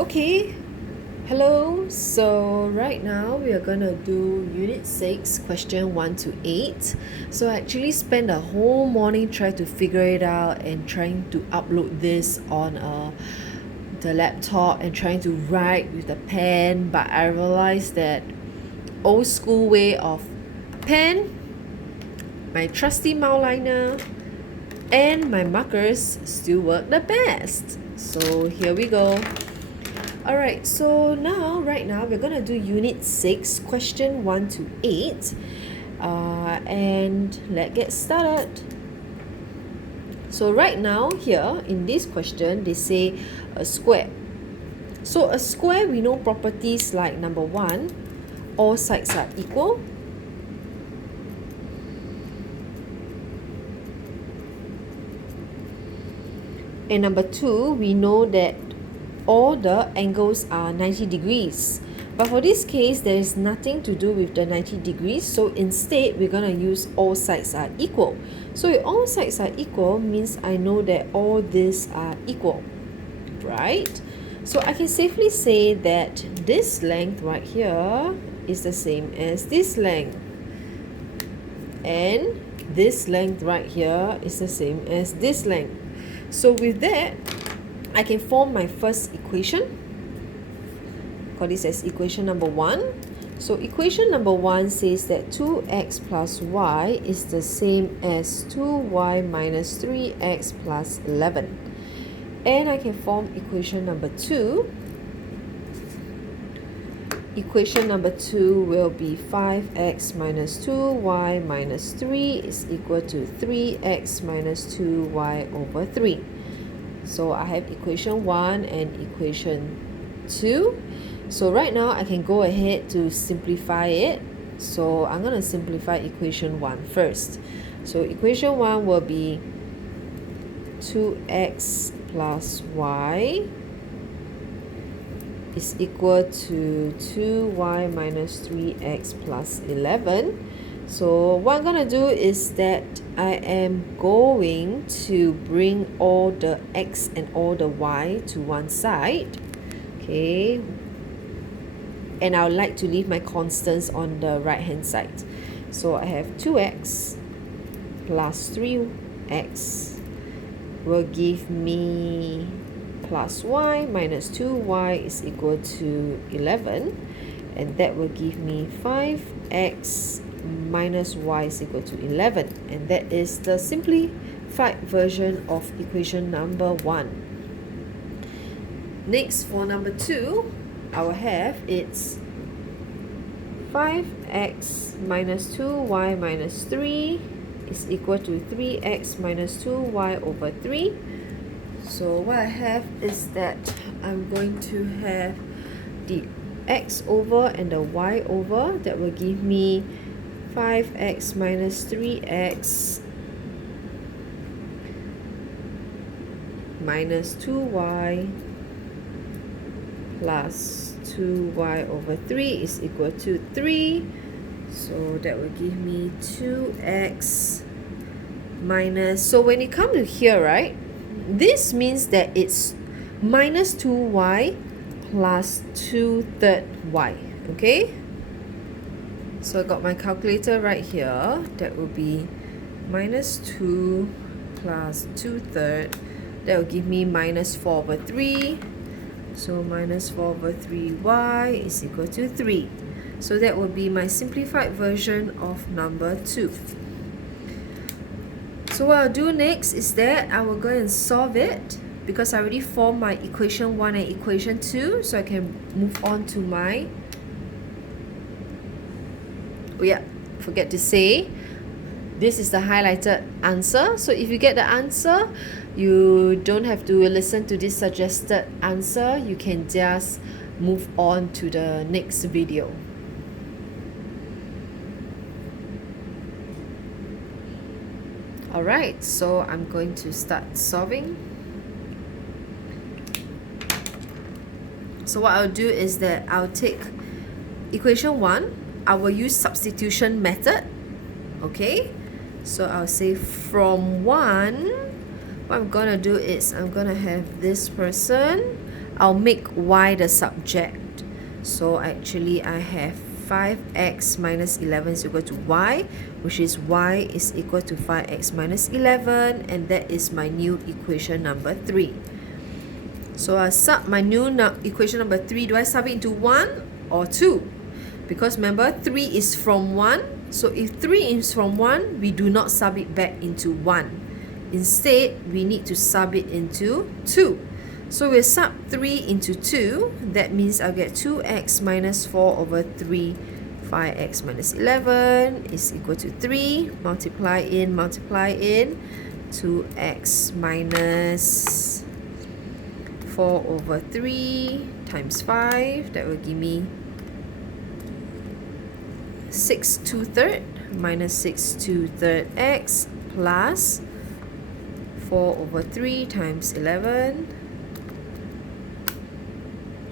Okay, hello. So right now we are gonna do Unit 6, question 1 to 8. So I actually spent a whole morning trying to figure it out and trying to upload this on the laptop and trying to write with the pen, but I realized that old school way of pen, my trusty Moutliner, and my markers still work the best. So here we go. Alright, so right now, we're going to do Unit 6, question 1 to 8. And let's get started. So right now, here, in this question, they say a square. So a square, we know properties like number 1, all sides are equal. And number 2, we know that all the angles are 90 degrees. But for this case, there is nothing to do with the 90 degrees. So instead, we're going to use all sides are equal. So if all sides are equal means I know that all these are equal, right? So I can safely say that this length right here is the same as this length. And this length right here is the same as this length. So with that, I can form my first equation. Call this as equation number 1. So equation number 1 says that 2x plus y is the same as 2y minus 3x plus 11. And I can form equation number 2. Equation number 2 will be 5x minus 2y minus 3 is equal to 3x minus 2y over 3. So I have equation 1 and equation 2. So right now I can go ahead to simplify it. So I'm going to simplify equation 1 first. So equation 1 will be 2x plus y is equal to 2y minus 3x plus 11. So what I'm going to do is that I am going to bring all the x and all the y to one side. Okay. And I would like to leave my constants on the right hand side. So I have 2x plus 3x will give me plus y minus 2y is equal to 11, and that will give me 5x minus y is equal to 11, and that is the simplified version of equation number 1. Next, for number 2, I will have it's 5x minus 2y minus 3 is equal to 3x minus 2y over 3. So what I have is that I'm going to have the x over and the y over. That will give me 5x minus 3x minus 2y plus 2y over 3 is equal to 3. So that will give me 2x minus, so when you come to here, right, this means that it's minus 2y plus 2/3 y, okay? So I got my calculator right here. That will be minus 2 plus 2/3. That will give me minus 4 over 3. So minus 4 over 3y is equal to 3. So that will be my simplified version of number 2. So what I'll do next is that I will go and solve it, because I already formed my equation 1 and equation 2, so I can move on to my, oh yeah, forget to say, this is the highlighted answer. So if you get the answer, you don't have to listen to this suggested answer. You can just move on to the next video. Alright, so I'm going to start solving. So what I'll do is that I'll take equation 1. I will use substitution method. Okay, so I'll say from 1, what I'm gonna do is I'm gonna have this person. I'll make y the subject. So actually I have 5x minus 11 is equal to y, which is y is equal to 5x minus 11, and that is my new equation number 3. So I sub my new equation number 3. Do I sub it into 1 or 2? Because remember, 3 is from 1. So if 3 is from 1, we do not sub it back into 1. Instead, we need to sub it into 2. So we'll sub 3 into 2. That means I'll get 2x minus 4 over 3. 5x minus 11 is equal to 3. Multiply in. 2x minus 4 over 3 times 5. That will give me 6 2/3 minus 6 2/3 x plus 4 over 3 times 11.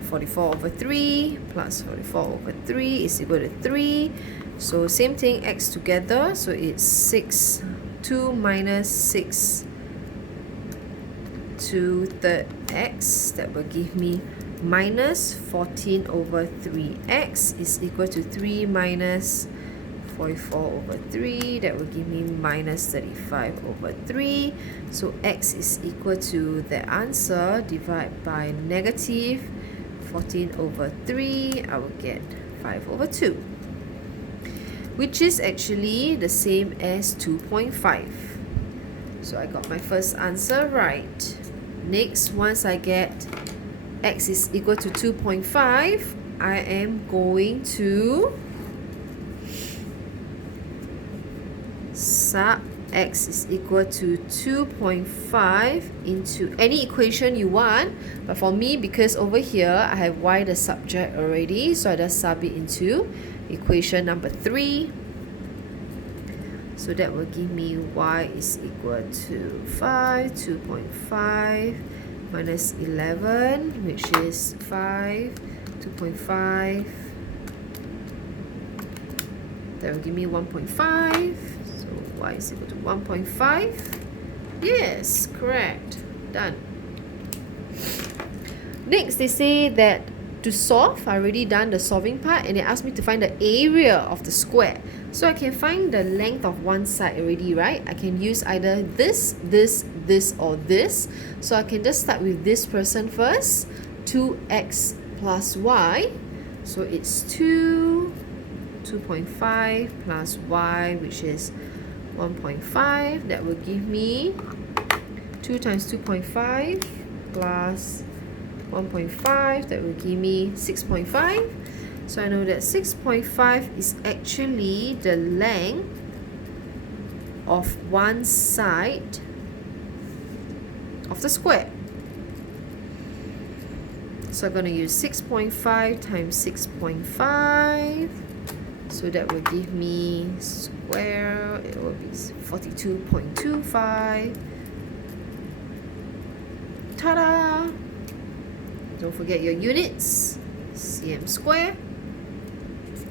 44 over 3 plus 44 over 3 is equal to 3. So same thing, x together. So it's 2 minus 6 2/3 x. That will give me minus 14 over 3x is equal to 3 minus 44 over 3. That will give me minus 35 over 3. So x is equal to the answer divided by negative 14 over 3. I will get 5 over 2, which is actually the same as 2.5. So I got my first answer right. Next, once I get x is equal to 2.5, I am going to sub x is equal to 2.5 into any equation you want. But for me, because over here I have y the subject already, so I just sub it into equation number 3. So that will give me y is equal to 2.5 minus 11, which is 2.5. That will give me 1.5. So y is equal to 1.5. Yes, correct. Done. Next, they say that to solve, I already done the solving part, and they asked me to find the area of the square. So I can find the length of one side already, right? I can use either this, or this. So I can just start with this person first. 2x plus y. So it's 2.5 plus y, which is 1.5. That will give me 2 times 2.5 plus 1.5. That will give me 6.5. So I know that 6.5 is actually the length of one side of the square. So I'm going to use 6.5 times 6.5. So that will give me square, it will be 42.25. Ta-da! Don't forget your units. cm square.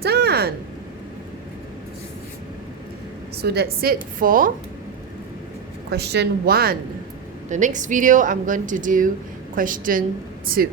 Done. So that's it for question 1. The next video I'm going to do question 2.